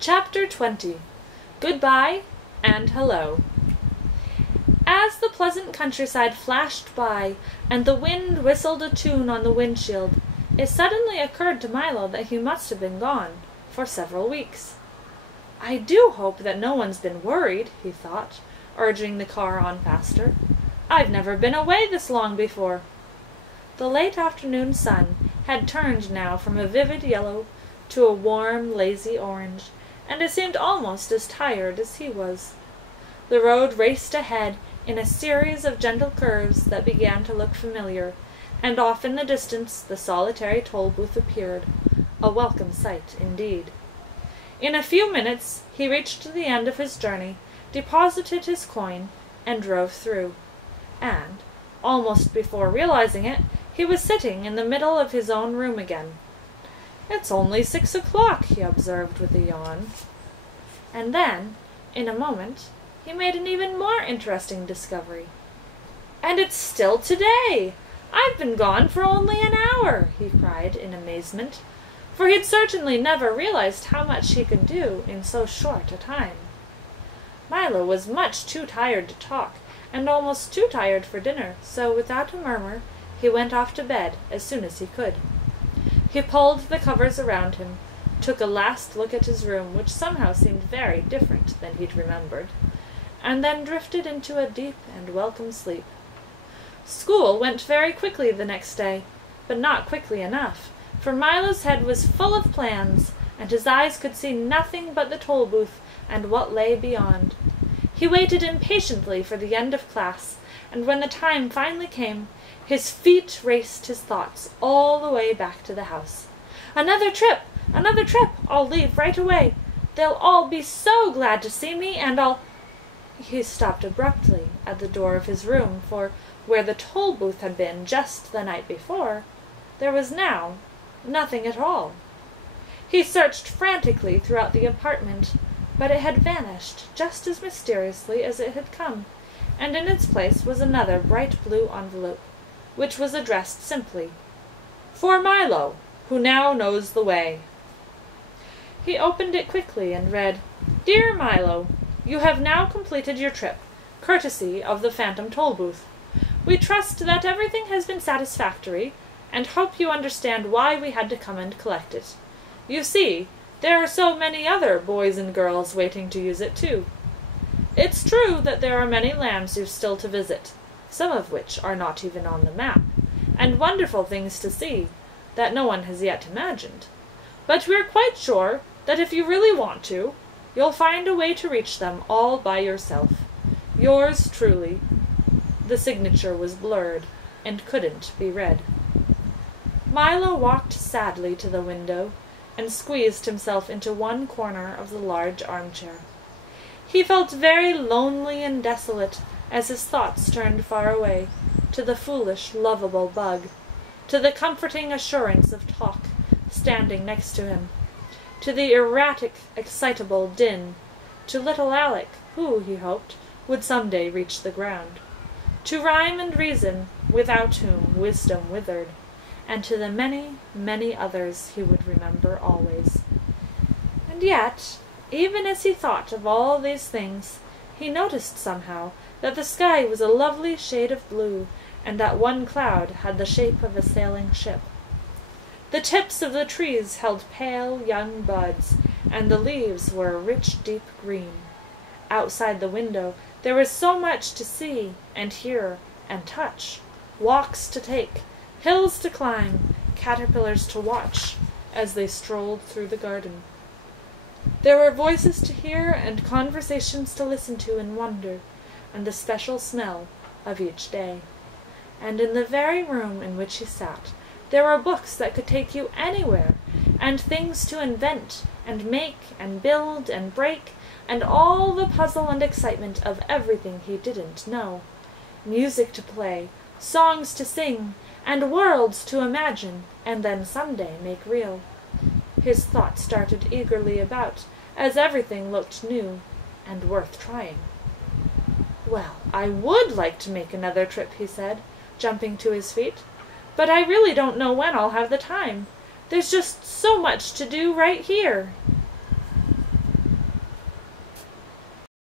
Chapter 20. Goodbye and Hello. As the pleasant countryside flashed by, and the wind whistled a tune on the windshield, it suddenly occurred to Milo that he must have been gone for several weeks. "I do hope that no one's been worried," he thought, urging the car on faster. "I've never been away this long before." The late afternoon sun had turned now from a vivid yellow to a warm, lazy orange, and it seemed almost as tired as he was. The road raced ahead in a series of gentle curves that began to look familiar, and off in the distance the solitary toll-booth appeared, a welcome sight indeed. In a few minutes he reached the end of his journey, deposited his coin, and drove through. And, almost before realizing it, he was sitting in the middle of his own room again. "It's only 6 o'clock," he observed with a yawn. And then, in a moment, he made an even more interesting discovery. "And it's still today! I've been gone for only an hour!" he cried in amazement, for he'd certainly never realized how much he could do in so short a time. Milo was much too tired to talk, and almost too tired for dinner, so without a murmur he went off to bed as soon as he could. He pulled the covers around him, took a last look at his room, which somehow seemed very different than he'd remembered, and then drifted into a deep and welcome sleep. School went very quickly the next day, but not quickly enough, for Milo's head was full of plans, and his eyes could see nothing but the toll-booth and what lay beyond. He waited impatiently for the end of class, and when the time finally came, his feet raced his thoughts all the way back to the house. "Another trip! Another trip! I'll leave right away! They'll all be so glad to see me, and I'll—" He stopped abruptly at the door of his room, for where the toll-booth had been just the night before, there was now nothing at all. He searched frantically throughout the apartment, but it had vanished just as mysteriously as it had come, and in its place was another bright blue envelope, which was addressed simply, "For Milo, who now knows the way." He opened it quickly and read, "Dear Milo, you have now completed your trip, courtesy of the Phantom Tollbooth. We trust that everything has been satisfactory, and hope you understand why we had to come and collect it. You see, there are so many other boys and girls waiting to use it too. It's true that there are many lands you've still to visit, some of which are not even on the map, and wonderful things to see that no one has yet imagined. But we're quite sure that if you really want to, you'll find a way to reach them all by yourself. Yours truly." The signature was blurred and couldn't be read. Milo walked sadly to the window and squeezed himself into one corner of the large armchair. He felt very lonely and desolate as his thoughts turned far away, to the foolish, lovable bug, to the comforting assurance of talk standing next to him, to the erratic, excitable din, to little Alec, who, he hoped, would some day reach the ground, to rhyme and reason, without whom wisdom withered, and to the many, many others he would remember always. And yet, even as he thought of all these things, he noticed somehow that the sky was a lovely shade of blue, and that one cloud had the shape of a sailing ship. The tips of the trees held pale young buds, and the leaves were a rich deep green. Outside the window there was so much to see and hear and touch, walks to take, hills to climb, caterpillars to watch, as they strolled through the garden. There were voices to hear and conversations to listen to in wonder, and the special smell of each day. And in the very room in which he sat, there were books that could take you anywhere, and things to invent and make and build and break, and all the puzzle and excitement of everything he didn't know. Music to play, songs to sing, and worlds to imagine, and then someday make real. His thoughts started eagerly about, as everything looked new and worth trying. "Well, I would like to make another trip," he said, jumping to his feet, "but I really don't know when I'll have the time. There's just so much to do right here."